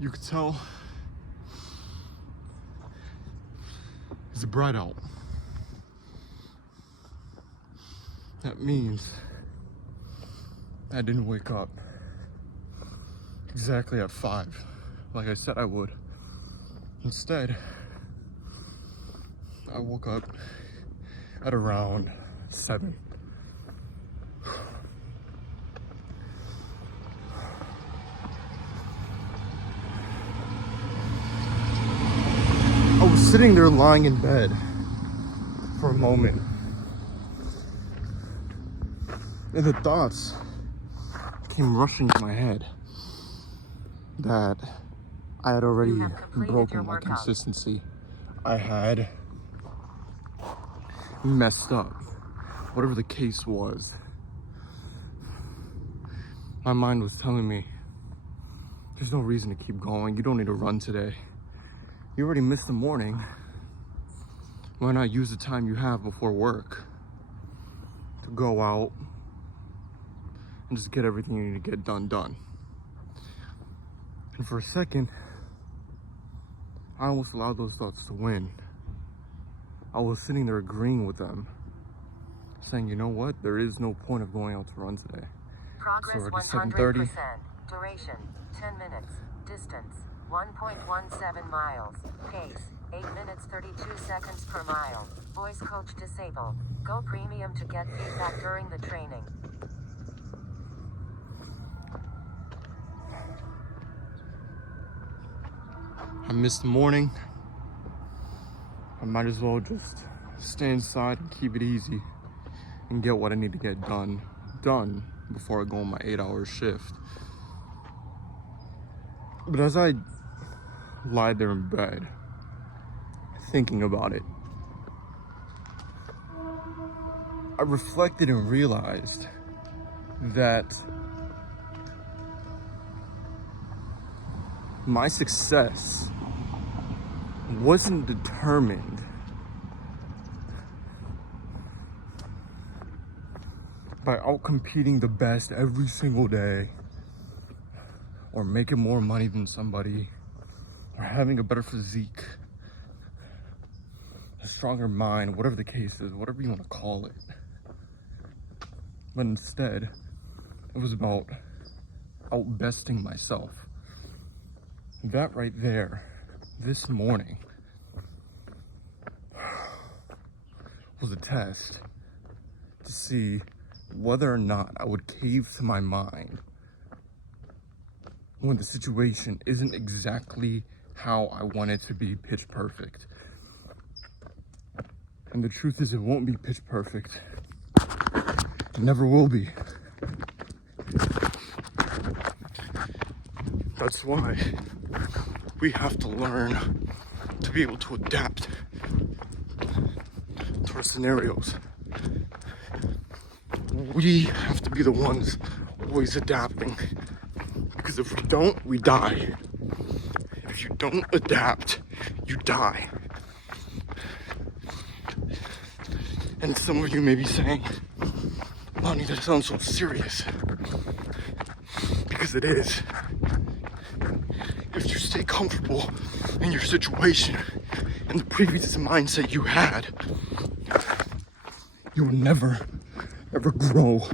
You could tell it's bright out. That means I didn't wake up exactly at 5, like I said I would. Instead, I woke up at around 7. I was sitting there lying in bed for a moment, and the thoughts came rushing to my head that I had already broken my consistency. I had messed up, whatever the case was. My mind was telling me, there's no reason to keep going. You don't need to run today. You already missed the morning. Why not use the time you have before work to go out and just get everything you need to get done. And for a second, I almost allowed those thoughts to win. I was sitting there agreeing with them, saying, you know what? There is no point of going out to run today. Progress 100%. Duration 10 minutes. Distance 1.17 miles. Pace 8 minutes 32 seconds per mile. Voice coach disabled. Go premium to get feedback during the training. I missed the morning. I might as well just stay inside and keep it easy and get what I need to get done before I go on my 8-hour shift. But as I lied there in bed, thinking about it, I reflected and realized that my success wasn't determined by outcompeting the best every single day, or making more money than somebody, or having a better physique, a stronger mind, whatever the case is, whatever you want to call it. But instead, it was about outbesting myself. That right there, this morning, was a test to see whether or not I would cave to my mind when the situation isn't exactly how I want it to be, pitch perfect. And the truth is, it won't be pitch perfect. It never will be. That's why we have to learn to be able to adapt to our scenarios. We have to be the ones always adapting. Because if we don't, we die. If you don't adapt, you die. And some of you may be saying, Lonnie, that sounds so serious. Because it is. If you stay comfortable in your situation and the previous mindset you had, you will never, ever grow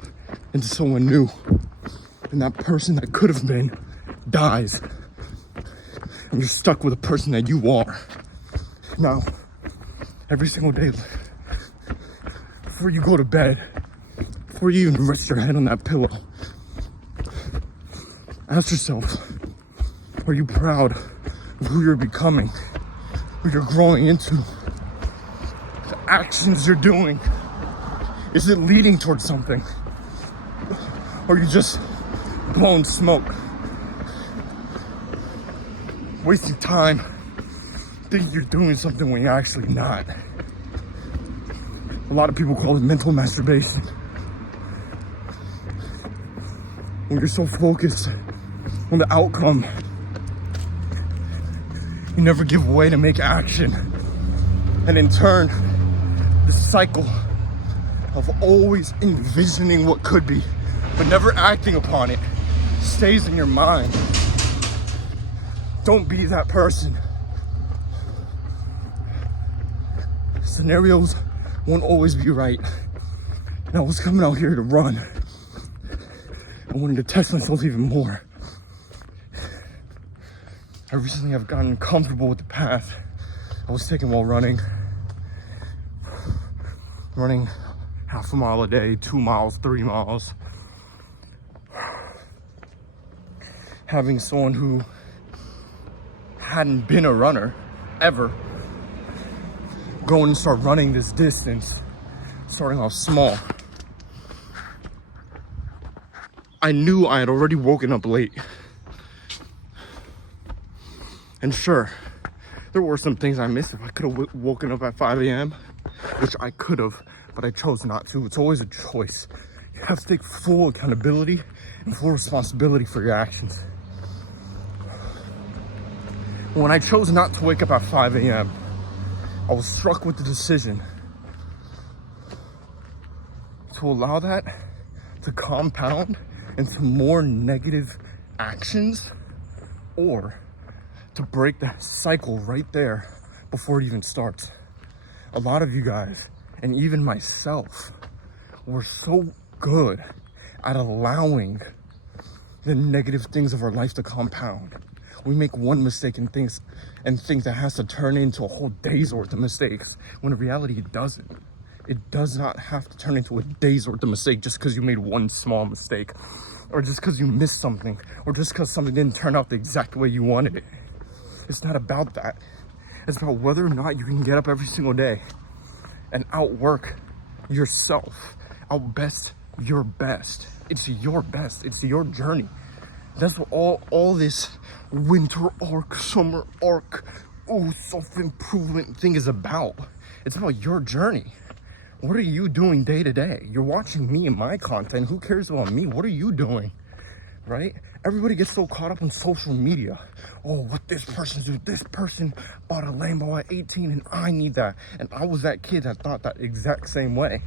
into someone new. And that person that could have been dies. And you're stuck with a person that you are. Now, every single day, before you go to bed, before you even rest your head on that pillow, ask yourself, are you proud of who you're becoming, who you're growing into? The actions you're doing, is it leading towards something? Or are you just blowing smoke, wasting time, thinking you're doing something when you're actually not? A lot of people call it mental masturbation. When you're so focused on the outcome, you never give way to make action. And in turn, the cycle of always envisioning what could be, but never acting upon it, stays in your mind. Don't be that person. Scenarios won't always be right. And I was coming out here to run. I wanted to test myself even more. I recently have gotten comfortable with the path I was taking while running. Running half a mile a day, 2 miles, 3 miles. Having someone who hadn't been a runner ever go and start running this distance, starting off small. I knew I had already woken up late. And sure, there were some things I missed. If I could have woken up at 5 a.m., which I could have, but I chose not to. It's always a choice. You have to take full accountability and full responsibility for your actions. When I chose not to wake up at 5 a.m., I was struck with the decision to allow that to compound into more negative actions, or to break that cycle right there before it even starts. A lot of you guys, and even myself, were so good at allowing the negative things of our life to compound. We make one mistake and think that has to turn into a whole day's worth of mistakes, when in reality it doesn't. It does not have to turn into a day's worth of mistake just because you made one small mistake, or just because you missed something, or just because something didn't turn out the exact way you wanted it. It's not about that. It's about whether or not you can get up every single day and outwork yourself, outbest your best. It's your best. It's your journey. That's what all this winter arc, summer arc, self-improvement thing is about. It's about your journey. What are you doing day to day? You're watching me and my content. Who cares about me? What are you doing? Right? Everybody gets so caught up on social media. Oh, what this person's doing. This person bought a Lambo at 18 and I need that. And I was that kid that thought that exact same way.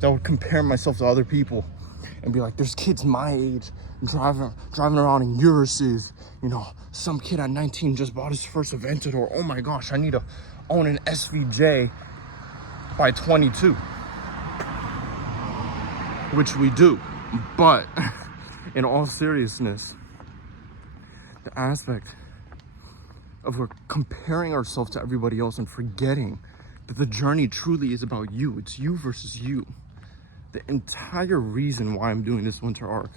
That would compare myself to other people and be like, there's kids my age driving around in Uruses. You know, some kid at 19 just bought his first Aventador. Oh my gosh, I need to own an SVJ by 22. Which we do. But in all seriousness, the aspect of we're comparing ourselves to everybody else and forgetting that the journey truly is about you. It's you versus you. The entire reason why I'm doing this winter arc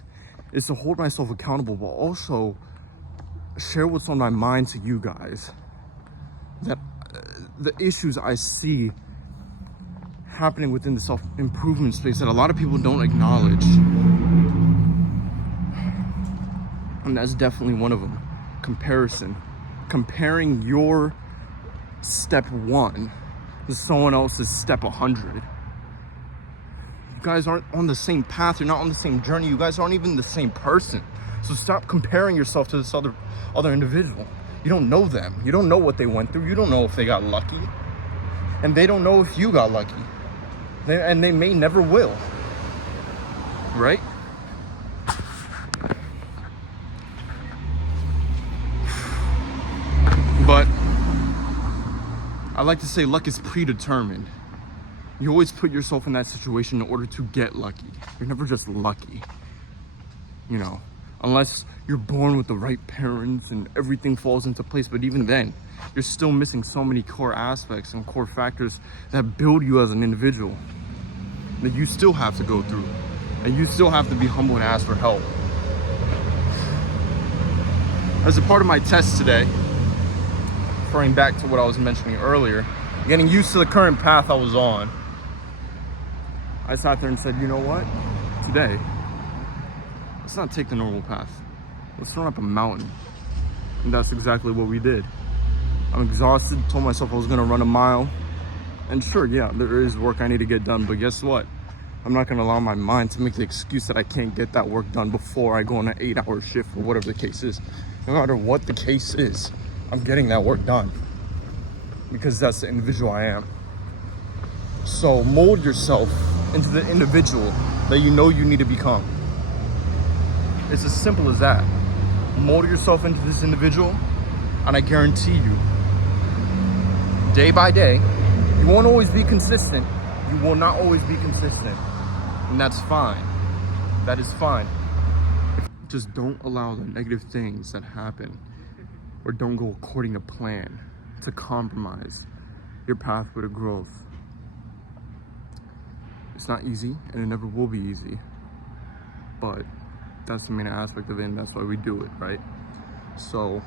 is to hold myself accountable, but also share what's on my mind to you guys. That the issues I see happening within the self-improvement space that a lot of people don't acknowledge. And that's definitely one of them. Comparison. Comparing your step 1 to someone else's step 100. You guys aren't on the same path. You're not on the same journey. You guys aren't even the same person. So stop comparing yourself to this other individual. You don't know them. You don't know what they went through. You don't know if they got lucky. And they don't know if you got lucky. And they may never will. Right? But I like to say luck is predetermined. You always put yourself in that situation in order to get lucky. You're never just lucky. You know, unless you're born with the right parents and everything falls into place. But even then, you're still missing so many core aspects and core factors that build you as an individual that you still have to go through. And you still have to be humble and ask for help. As a part of my test today, referring back to what I was mentioning earlier, getting used to the current path I was on, I sat there and said, you know what? Today, let's not take the normal path. Let's run up a mountain. And that's exactly what we did. I'm exhausted, told myself I was gonna run a mile. And sure, yeah, there is work I need to get done, but guess what? I'm not gonna allow my mind to make the excuse that I can't get that work done before I go on an 8-hour shift or whatever the case is. No matter what the case is, I'm getting that work done because that's the individual I am. So mold yourself into the individual that you know you need to become. It's as simple as that. Mold yourself into this individual And I guarantee you, day by day, you won't always be consistent. You will not always be consistent. And that's fine. That is fine. Just don't allow the negative things that happen or don't go according to plan to compromise your pathway to growth. It's not easy, and it never will be easy. But that's the main aspect of it, and that's why we do it, right? So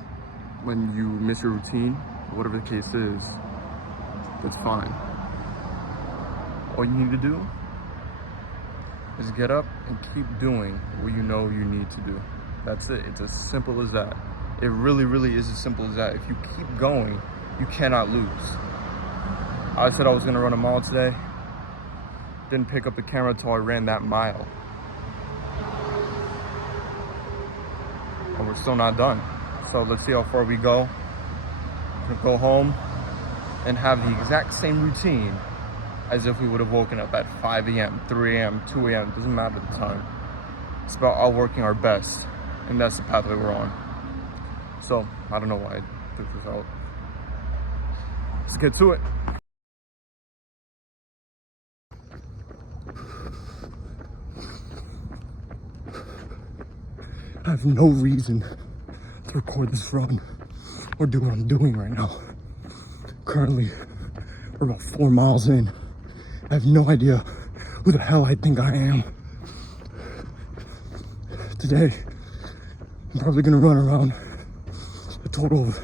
when you miss your routine, whatever the case is, that's fine. All you need to do is get up and keep doing what you know you need to do. That's it. It's as simple as that. It really, really is as simple as that. If you keep going, you cannot lose. I said I was gonna run a mile today. Didn't pick up the camera until I ran that mile. And we're still not done. So let's see how far we go. We'll go home and have the exact same routine as if we would have woken up at 5 a.m., 3 a.m., 2 a.m. Doesn't matter the time. It's about outworking our best. And that's the pathway we're on. So, I don't know why I took this out. Let's get to it. I have no reason to record this run or do what I'm doing right now. Currently, we're about 4 miles in. I have no idea who the hell I think I am. Today, I'm probably gonna run around a total of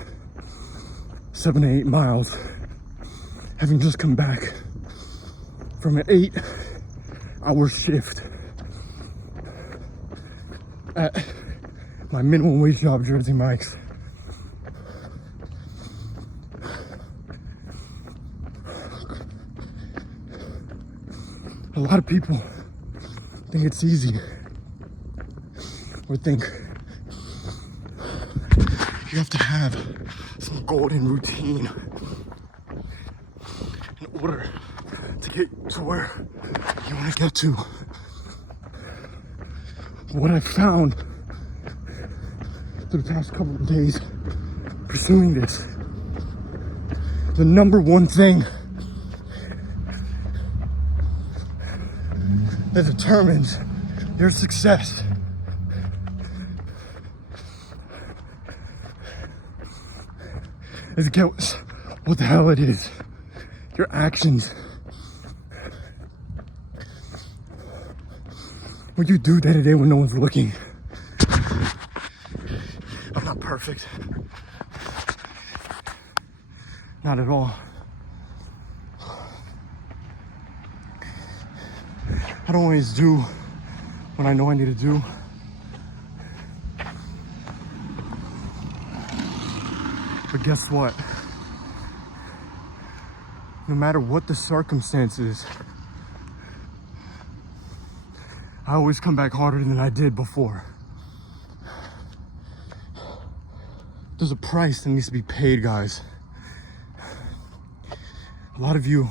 7 to 8 miles, having just come back from an 8-hour shift at my minimum wage job, Jersey Mike's. A lot of people think it's easy, or think you have to have some golden routine in order to get to where you want to get to. What I found through the past couple of days pursuing this, the number one thing that determines your success is guess what the hell it is. Your actions. What you do day to day when no one's looking. I'm not perfect. Not at all. I don't always do what I know I need to do. But guess what? No matter what the circumstances, I always come back harder than I did before. There's a price that needs to be paid, guys. A lot of you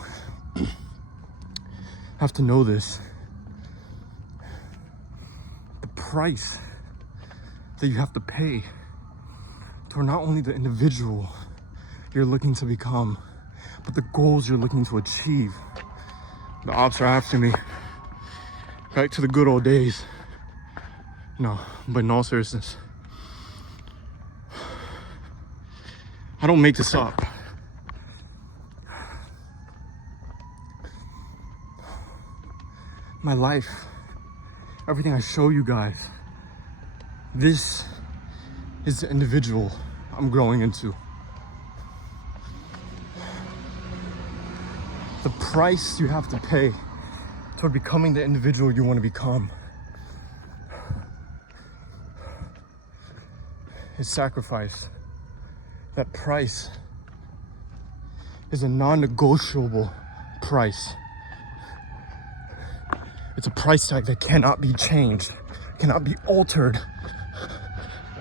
have to know this. The price that you have to pay for not only the individual you're looking to become, but the goals you're looking to achieve. The ops are after me. Back to the good old days. No, but in all seriousness, I don't make this up. My life, everything I show you guys, this is the individual I'm growing into. The price you have to pay toward becoming the individual you want to become is sacrifice. That price is a non-negotiable price. It's a price tag that cannot be changed, cannot be altered,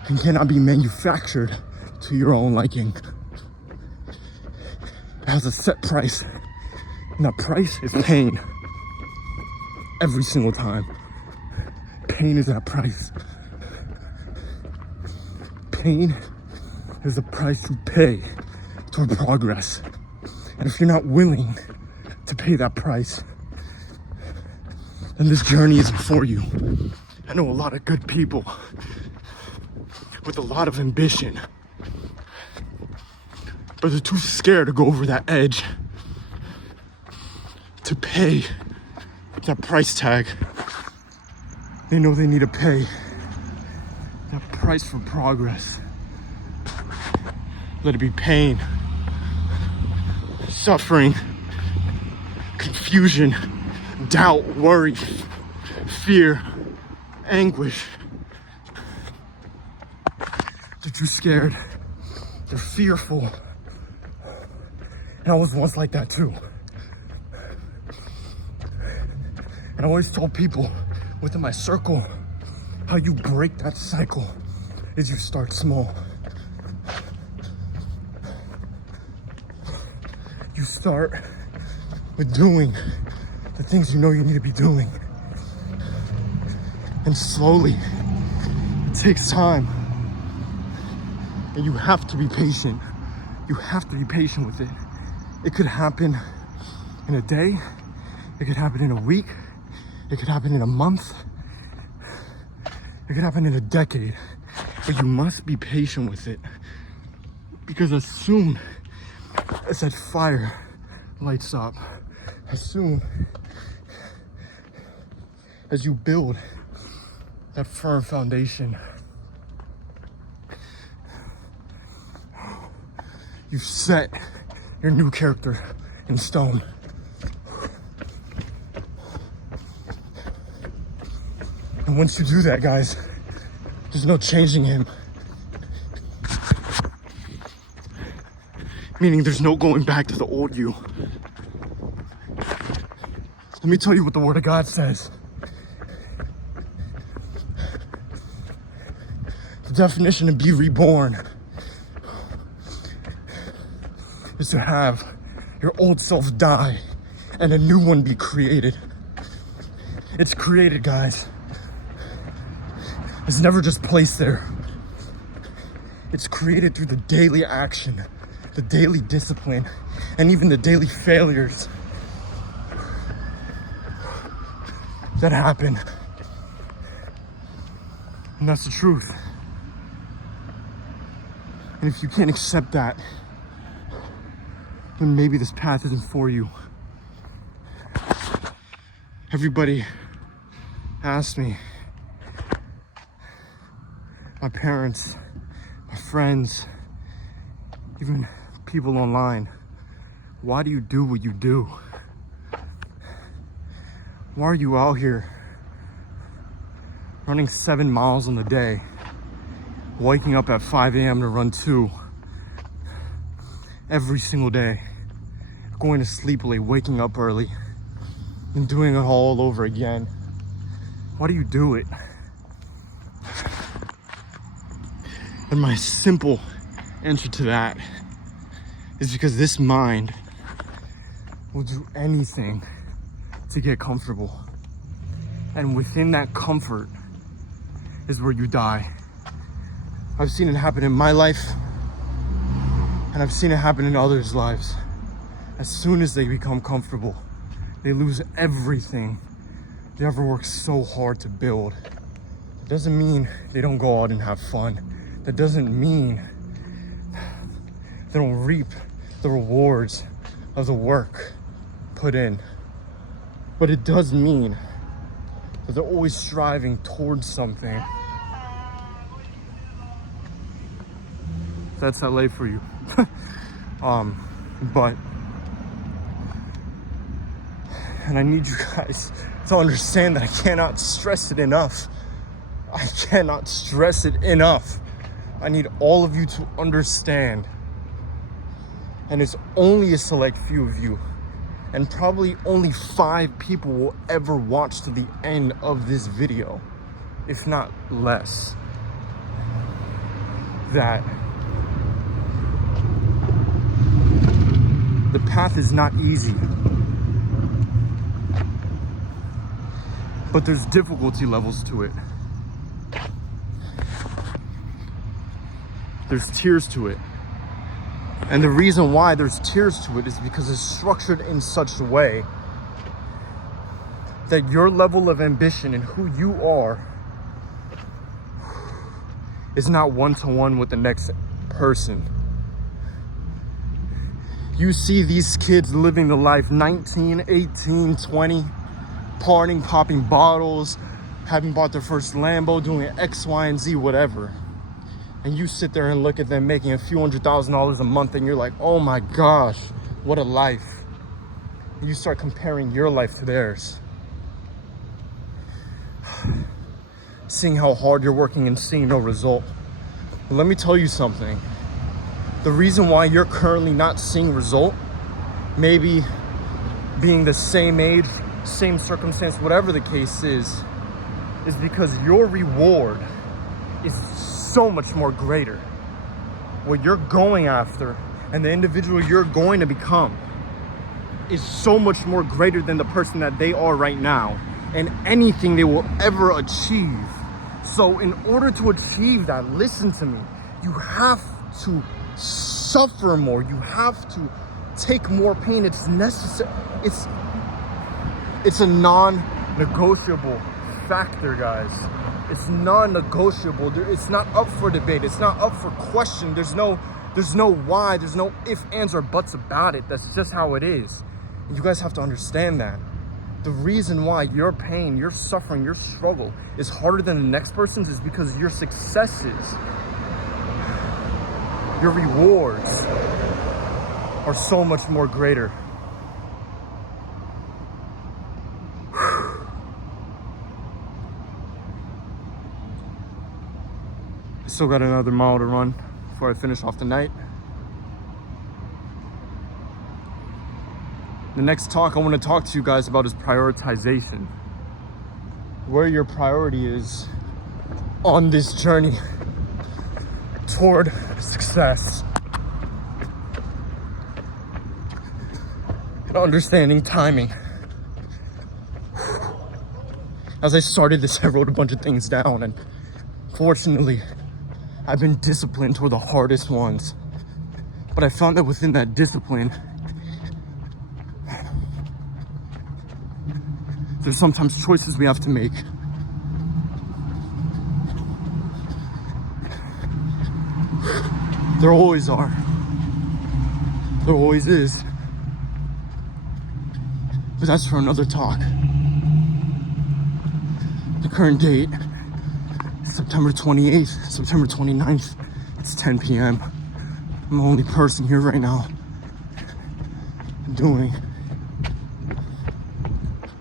and cannot be manufactured to your own liking. It has a set price, and that price is pain. Every single time. Pain is that price. Pain There's a price to pay toward progress. And if you're not willing to pay that price, then this journey isn't for you. I know a lot of good people with a lot of ambition, but they're too scared to go over that edge to pay that price tag. They know they need to pay that price for progress. Let it be pain, suffering, confusion, doubt, worry, fear, anguish. They're too scared. They're fearful. And I was once like that too. And I always told people within my circle how you break that cycle is you start small. You start with doing the things you know you need to be doing. And slowly, it takes time. And you have to be patient. You have to be patient with it. It could happen in a day. It could happen in a week. It could happen in a month. It could happen in a decade. But you must be patient with it. Because as soon as that fire lights up, as soon as you build that firm foundation, you set your new character in stone. And once you do that, guys, there's no changing him. Meaning there's no going back to the old you. Let me tell you what the Word of God says. The definition of be reborn is to have your old self die and a new one be created. It's created, guys. It's never just placed there. It's created through the daily action, the daily discipline, and even the daily failures that happen. And that's the truth. And if you can't accept that, then maybe this path isn't for you. Everybody asked me, my parents, my friends, even people online, why do you do what you do? Why are you out here running 7 miles on the day, waking up at 5 a.m. to run 2 every single day, going to sleep late, waking up early, and doing it all over again? Why do you do it? And my simple answer to that is because this mind will do anything to get comfortable. And within that comfort is where you die. I've seen it happen in my life, and I've seen it happen in others' lives. As soon as they become comfortable, they lose everything they ever worked so hard to build. It doesn't mean they don't go out and have fun. That doesn't mean they don't reap the rewards of the work put in. But it does mean that they're always striving towards something. That's LA for you. But, and I need you guys to understand that I cannot stress it enough. I cannot stress it enough. I need all of you to understand. And it's only a select few of you, and probably only 5 people will ever watch to the end of this video, if not less, that the path is not easy, but there's difficulty levels to it. There's tiers to it. And the reason why there's tiers to it is because it's structured in such a way that your level of ambition and who you are is not one-to-one with the next person. You see these kids living the life 19, 18, 20, partying, popping bottles, having bought their first Lambo, doing X, Y, and Z, whatever. And you sit there and look at them making a few $100,000 a month and you're like, oh my gosh, what a life. And you start comparing your life to theirs. Seeing how hard you're working and seeing no result. But let me tell you something. The reason why you're currently not seeing result, maybe being the same age, same circumstance, whatever the case is because your reward is so much more greater. What you're going after and the individual you're going to become is so much more greater than the person that they are right now and anything they will ever achieve. So in order to achieve that, listen to me, you have to suffer more. You have to take more pain. It's necessary. It's a non-negotiable factor, guys. It's non-negotiable. It's not up for debate. It's not up for question. There's no why. There's no ifs, ands, or buts about it. That's just how it is. And you guys have to understand that. The reason why your pain, your suffering, your struggle is harder than the next person's is because your successes, your rewards are so much more greater. I still got another mile to run before I finish off the night. The next talk I want to talk to you guys about is prioritization. Where your priority is on this journey toward success. And understanding timing. As I started this, I wrote a bunch of things down, and fortunately, I've been disciplined toward the hardest ones. But I found that within that discipline, there's sometimes choices we have to make. There always are. There always is. But that's for another talk. The current date, September 28th, September 29th. It's 10 p.m. I'm the only person here right now doing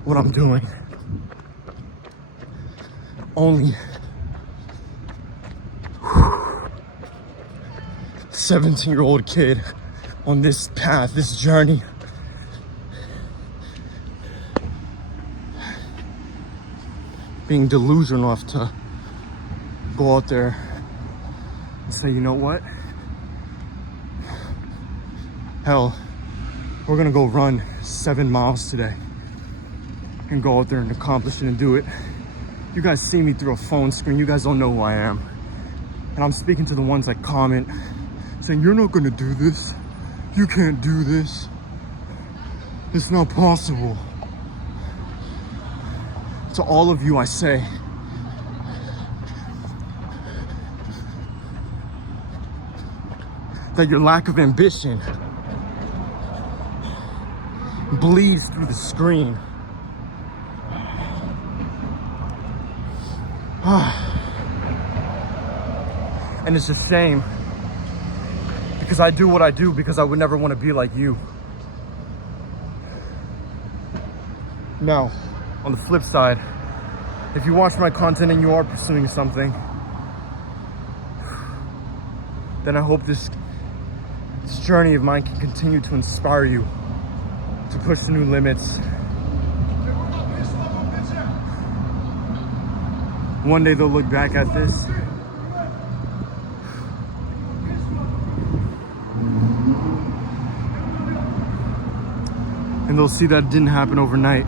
what I'm doing. Only 17-year-old kid on this path, this journey. Being delusional enough to go out there and say, you know what? Hell, we're gonna go run 7 miles today and go out there and accomplish it and do it. You guys see me through a phone screen. You guys don't know who I am. And I'm speaking to the ones that comment saying, you're not gonna do this. You can't do this. It's not possible. To all of you, I say, that your lack of ambition bleeds through the screen. And it's a shame, because I do what I do because I would never want to be like you. Now, on the flip side, if you watch my content and you are pursuing something, then I hope this journey of mine can continue to inspire you to push to new limits. One day they'll look back at this and they'll see that it didn't happen overnight.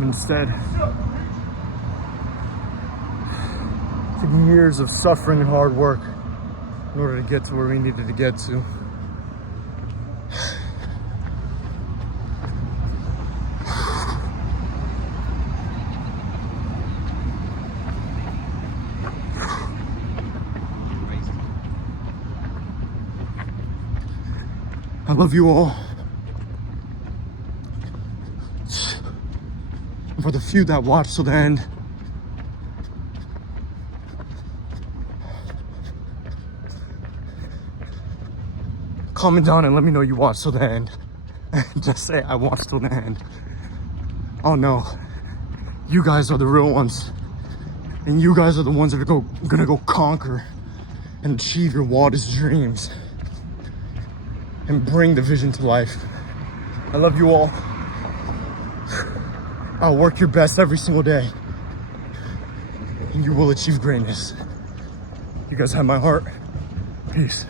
Instead, it years of suffering and hard work in order to get to where we needed to get to. I love you all. And for the few that watch till the end, comment down and let me know you watched till the end. Just say I watched till the end. Oh no, you guys are the real ones, and you guys are the ones that are gonna go conquer and achieve your wildest dreams and bring the vision to life. I love you all. I'll work your best every single day, and you will achieve greatness. You guys have my heart. Peace.